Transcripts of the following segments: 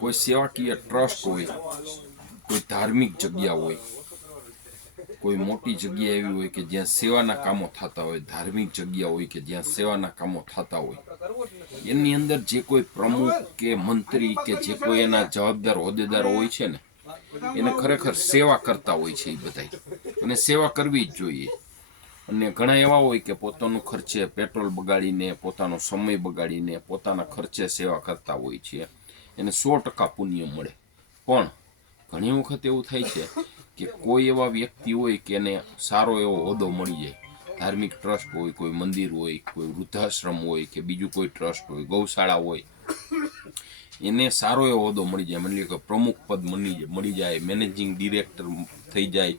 કોઈ સેવાકીય ટ્રસ્ટ હોય, કોઈ ધાર્મિક જગ્યા હોય, કોઈ મોટી જગ્યા એવી હોય કે જ્યાં સેવાના કામો થતા હોય, ધાર્મિક જગ્યા હોય કે જ્યાં સેવાના કામો થતા હોય, એની અંદર જે કોઈ પ્રમુખ કે મંત્રી કે જે કોઈ એના જવાબદાર હોદ્દેદારો હોય છે ને, એને ખરેખર સેવા કરતા હોય છે. એ બધા અને સેવા કરવી જ જોઈએ. અને ઘણા એવા હોય કે પોતાનું ખર્ચે પેટ્રોલ બગાડીને, પોતાનો સમય બગાડીને, પોતાના ખર્ચે સેવા કરતા હોય છે. એને 100% પુણ્ય મળે. પણ ઘણી વખત એવું થાય છે કે કોઈ એવા વ્યક્તિ હોય કે એને સારો એવો હોદ્દો મળી જાય, ધાર્મિક ટ્રસ્ટ હોય, કોઈ મંદિર હોય, કોઈ વૃદ્ધાશ્રમ હોય કે બીજું કોઈ ટ્રસ્ટ હોય, ગૌશાળા હોય, એને સારો એવો હોદ્દો મળી જાય, માની લો કે પ્રમુખ પદ મળી જાય, મેનેજિંગ ડિરેક્ટર થઈ જાય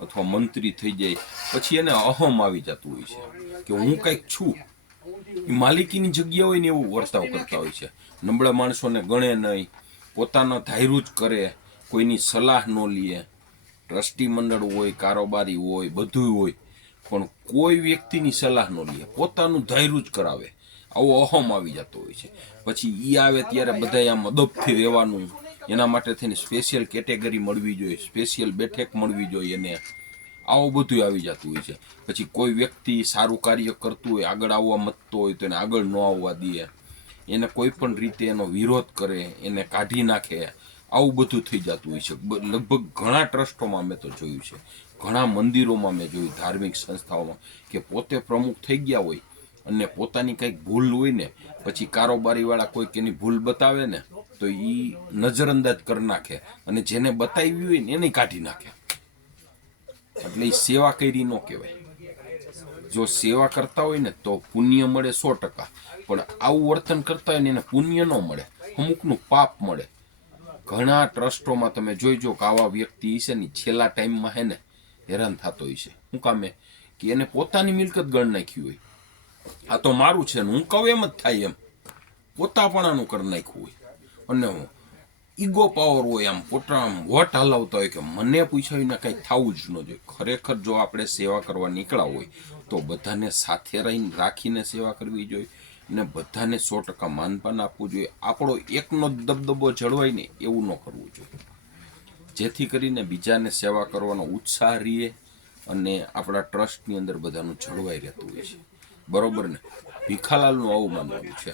અથવા મંત્રી થઈ જાય, પછી એને અહમ આવી જતું હોય છે કે હું કંઈક છું. એ માલિકીની જગ્યા હોય ને એવું વર્તાવ કરતા હોય છે. નબળા માણસોને ગણે નહીં, પોતાના ધાર્યું જ કરે, કોઈની સલાહ ન લે. ટ્રસ્ટી મંડળ હોય, કારોબારી હોય, બધું હોય, પણ કોઈ વ્યક્તિની સલાહ ન લે, પોતાનું ધાર્યું જ કરાવે. આવો અહમ આવી જતો હોય છે. પછી ઈ આવે ત્યારે બધાય આમ અદબથી રહેવાનું, એના માટે થઈને સ્પેશિયલ કેટેગરી મળવી જોઈએ, સ્પેશિયલ બેઠક મળવી જોઈએ એને. આવું બધું આવી જતું હોય છે. પછી કોઈ વ્યક્તિ સારું કાર્ય કરતું હોય, આગળ આવવા મતતો હોય તો એને આગળ ન આવવા દે, એને કોઈ પણ રીતે એનો વિરોધ કરે, એને કાઢી નાખે. આવું બધું થઈ જતું હોય છે. લગભગ ઘણા ટ્રસ્ટોમાં મેં તો જોયું છે, ઘણા મંદિરોમાં મેં જોયું, ધાર્મિક સંસ્થાઓમાં, કે પોતે પ્રમુખ થઈ ગયા હોય અને પોતાની કંઈક ભૂલ હોય ને, પછી કારોબારીવાળા કોઈક એની ભૂલ બતાવે ને તો એ નજરઅંદાજ કરી નાખે અને જેને બતાવી હોય ને એને કાઢી નાખે. એટલે એ સેવા કરી ન કહેવાય. જો સેવા કરતા હોય ને તો પુણ્ય મળે 100%, પણ આવું વર્તન કરતા હોય ને એને પુણ્ય ન મળે, અમુકનું પાપ મળે. ઘણા ટ્રસ્ટોમાં તમે જોઈજો કે આવા વ્યક્તિ છે ને છેલ્લા ટાઈમમાં હે ને હેરાન થતો હોય છે. શું કામે? કે એને પોતાની મિલકત ગણ નાખી હોય, આ તો મારું છે ને હું કહું એમ જ થાય, એમ પોતાપણાનું કરી નાખ્યું હોય. અને ઈગો પાવર હોય, આમ પોતા વટ હલાવતા હોય કે મને પૂછ્યા વિના કંઈ થવું જ ન જોઈએ. ખરેખર જો આપણે સેવા કરવા નીકળ્યા હોય તો બધાને સાથે રહીને રાખીને સેવા કરવી જોઈએ ને બધાને 100% માનપાન આપવું જોઈએ. આપણો એકનો દબદબો જળવાય ને એવું ન કરવું જોઈએ, જેથી કરીને બીજાને સેવા કરવાનો ઉત્સાહ રહે અને આપણા ટ્રસ્ટની અંદર બધાનું જળવાઈ રહેતું હોય છે. બરોબર ને? ભીખાલાલનું આવું માનવું છે.